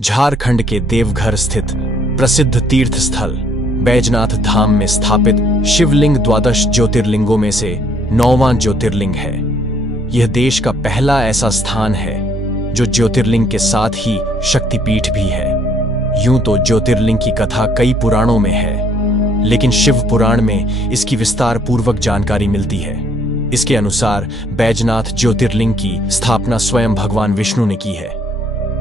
झारखंड के देवघर स्थित प्रसिद्ध तीर्थ स्थल बैजनाथ धाम में स्थापित शिवलिंग द्वादश ज्योतिर्लिंगों में से 9वां ज्योतिर्लिंग है। यह देश का पहला ऐसा स्थान है जो ज्योतिर्लिंग के साथ ही शक्तिपीठ भी है। यूं तो ज्योतिर्लिंग की कथा कई पुराणों में है, लेकिन शिव पुराण में इसकी विस्तार पूर्वक जानकारी मिलती है। इसके अनुसार बैजनाथ ज्योतिर्लिंग की स्थापना स्वयं भगवान विष्णु ने की है।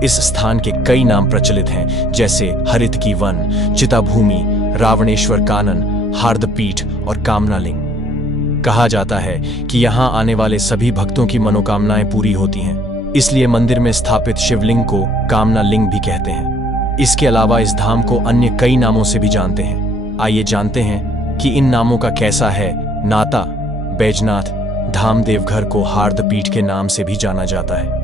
इस स्थान के कई नाम प्रचलित हैं, जैसे हरित की वन, चिताभूमि, रावणेश्वर कानन, हार्दपीठ और कामनालिंग। कहा जाता है कि यहाँ आने वाले सभी भक्तों की मनोकामनाएं पूरी होती हैं, इसलिए मंदिर में स्थापित शिवलिंग को कामनालिंग भी कहते हैं। इसके अलावा इस धाम को अन्य कई नामों से भी जानते हैं। आइए जानते हैं कि इन नामों का कैसा है नाता। बैजनाथ धाम देवघर को हार्दपीठ के नाम से भी जाना जाता है।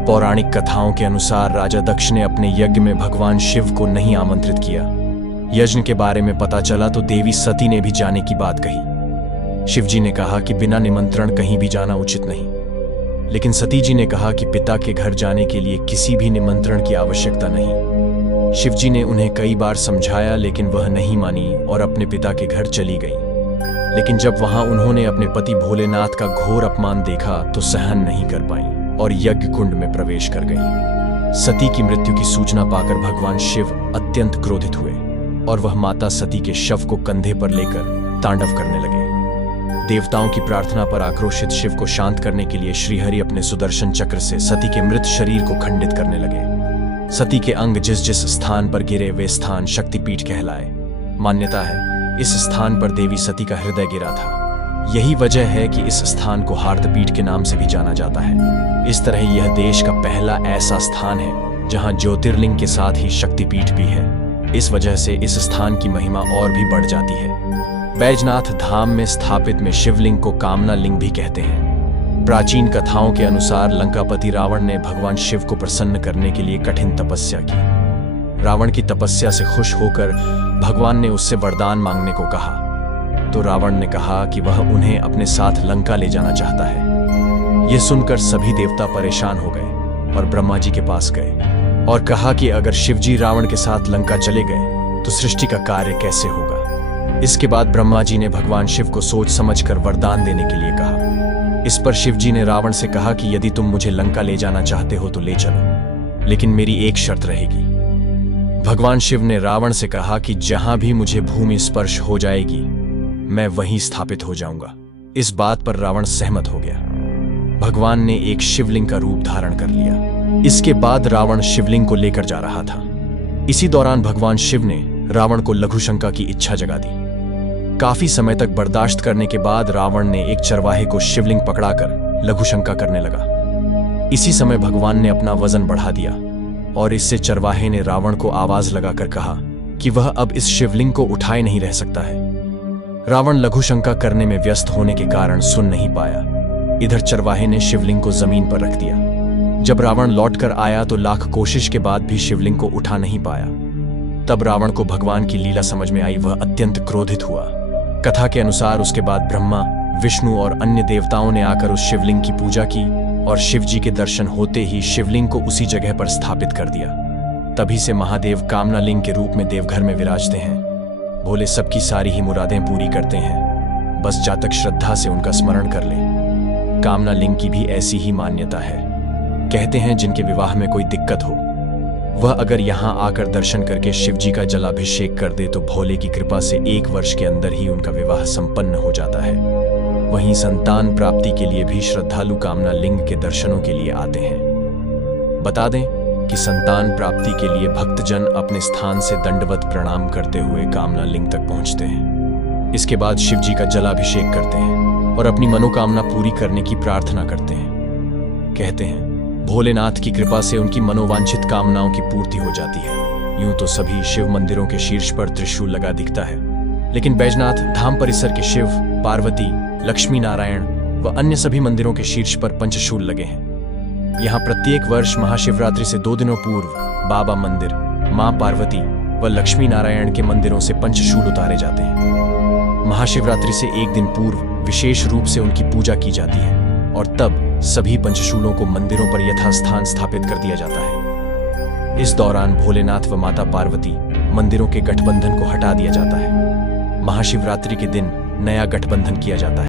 पौराणिक कथाओं के अनुसार राजा दक्ष ने अपने यज्ञ में भगवान शिव को नहीं आमंत्रित किया। यज्ञ के बारे में पता चला तो देवी सती ने भी जाने की बात कही। शिवजी ने कहा कि बिना निमंत्रण कहीं भी जाना उचित नहीं, लेकिन सती जी ने कहा कि पिता के घर जाने के लिए किसी भी निमंत्रण की आवश्यकता नहीं। शिवजी ने उन्हें कई बार समझाया, लेकिन वह नहीं मानी और अपने पिता के घर चली गई। लेकिन जब वहां उन्होंने अपने पति भोलेनाथ का घोर अपमान देखा तो सहन नहीं कर पाई और यज्ञ कुंड में प्रवेश कर गई। सती की मृत्यु की सूचना पाकर भगवान शिव अत्यंत क्रोधित हुए और वह माता सती के शव को कंधे पर लेकर तांडव करने लगे। देवताओं की प्रार्थना पर आक्रोशित शिव को शांत करने के लिए श्रीहरि अपने सुदर्शन चक्र से सती के मृत शरीर को खंडित करने लगे। सती के अंग जिस जिस स्थान पर गिरे वे स्थान शक्तिपीठ कहलाए। मान्यता है इस स्थान पर देवी सती का हृदय गिरा था। यही वजह है कि इस स्थान को हार्दपीठ के नाम से भी जाना जाता है। इस तरह यह देश का पहला ऐसा स्थान है जहां ज्योतिर्लिंग के साथ ही शक्तिपीठ भी है। इस वजह से इस स्थान की महिमा और भी बढ़ जाती है। बैजनाथ धाम में स्थापित में शिवलिंग को कामनालिंग भी कहते हैं। प्राचीन कथाओं के अनुसार लंकापति रावण ने भगवान शिव को प्रसन्न करने के लिए कठिन तपस्या की। रावण की तपस्या से खुश होकर भगवान ने उससे वरदान मांगने को कहा, तो रावण ने कहा कि वह उन्हें अपने साथ लंका ले जाना चाहता है। यह सुनकर सभी देवता परेशान हो गए और ब्रह्मा जी के पास गए और कहा कि अगर शिवजी रावण के साथ लंका चले गए तो सृष्टि का कार्य कैसे होगा। इसके बाद ब्रह्मा जी ने भगवान शिव को सोच समझकर वरदान देने के लिए कहा। इस पर शिवजी ने रावण से कहा कि यदि तुम मुझे लंका ले जाना चाहते हो तो ले चलो, लेकिन मेरी एक शर्त रहेगी। भगवान शिव ने रावण से कहा कि जहां भी मुझे भूमि स्पर्श हो जाएगी मैं वहीं स्थापित हो जाऊंगा। इस बात पर रावण सहमत हो गया। भगवान ने एक शिवलिंग का रूप धारण कर लिया। इसके बाद रावण शिवलिंग को लेकर जा रहा था। इसी दौरान भगवान शिव ने रावण को लघुशंका की इच्छा जगा दी। काफी समय तक बर्दाश्त करने के बाद रावण ने एक चरवाहे को शिवलिंग पकड़ाकर लघुशंका करने लगा। इसी समय भगवान ने अपना वजन बढ़ा दिया और इससे चरवाहे ने रावण को आवाज लगाकर कहा कि वह अब इस शिवलिंग को उठाए नहीं रह सकता है। रावण लघुशंका करने में व्यस्त होने के कारण सुन नहीं पाया। इधर चरवाहे ने शिवलिंग को जमीन पर रख दिया। जब रावण लौटकर आया तो लाख कोशिश के बाद भी शिवलिंग को उठा नहीं पाया। तब रावण को भगवान की लीला समझ में आई। वह अत्यंत क्रोधित हुआ। कथा के अनुसार उसके बाद ब्रह्मा, विष्णु और अन्य देवताओं ने आकर उस शिवलिंग की पूजा की और शिवजी के दर्शन होते ही शिवलिंग को उसी जगह पर स्थापित कर दिया। तभी से महादेव कामनालिंग के रूप में देवघर में विराजते हैं। भोले सबकी सारी ही मुरादें पूरी करते हैं, बस जातक श्रद्धा से उनका स्मरण कर ले। कामनालिंग की भी ऐसी ही मान्यता है। कहते हैं जिनके विवाह में कोई दिक्कत हो वह अगर यहाँ आकर दर्शन करके शिवजी का जलाभिषेक कर दे तो भोले की कृपा से 1 वर्ष के अंदर ही उनका विवाह संपन्न हो जाता है। वहीं संतान प्राप्ति के लिए भी श्रद्धालु कामनालिंग के दर्शनों के लिए आते हैं। बता दें कि संतान प्राप्ति के लिए भक्तजन अपने स्थान से दंडवत प्रणाम करते हुए कामनालिंग तक पहुंचते हैं। इसके बाद शिवजी का जलाभिषेक करते हैं और अपनी मनोकामना पूरी करने की प्रार्थना करते हैं। कहते हैं भोलेनाथ की कृपा से उनकी मनोवांछित कामनाओं की पूर्ति हो जाती है। यूं तो सभी शिव मंदिरों के शीर्ष पर त्रिशूल लगा दिखता है, लेकिन बैजनाथ धाम परिसर के शिव, पार्वती, लक्ष्मी नारायण व अन्य सभी मंदिरों के शीर्ष पर पंचशूल लगे हैं। यहाँ प्रत्येक वर्ष महाशिवरात्रि से 2 दिनों पूर्व बाबा मंदिर, मां पार्वती व लक्ष्मी नारायण के मंदिरों से पंचशूल उतारे जाते हैं। महाशिवरात्रि से 1 दिन पूर्व विशेष रूप से उनकी पूजा की जाती है और तब सभी पंचशूलों को मंदिरों पर यथास्थान स्थापित कर दिया जाता है। इस दौरान भोलेनाथ व माता पार्वती मंदिरों के गठबंधन को हटा दिया जाता है। महाशिवरात्रि के दिन नया गठबंधन किया जाता है।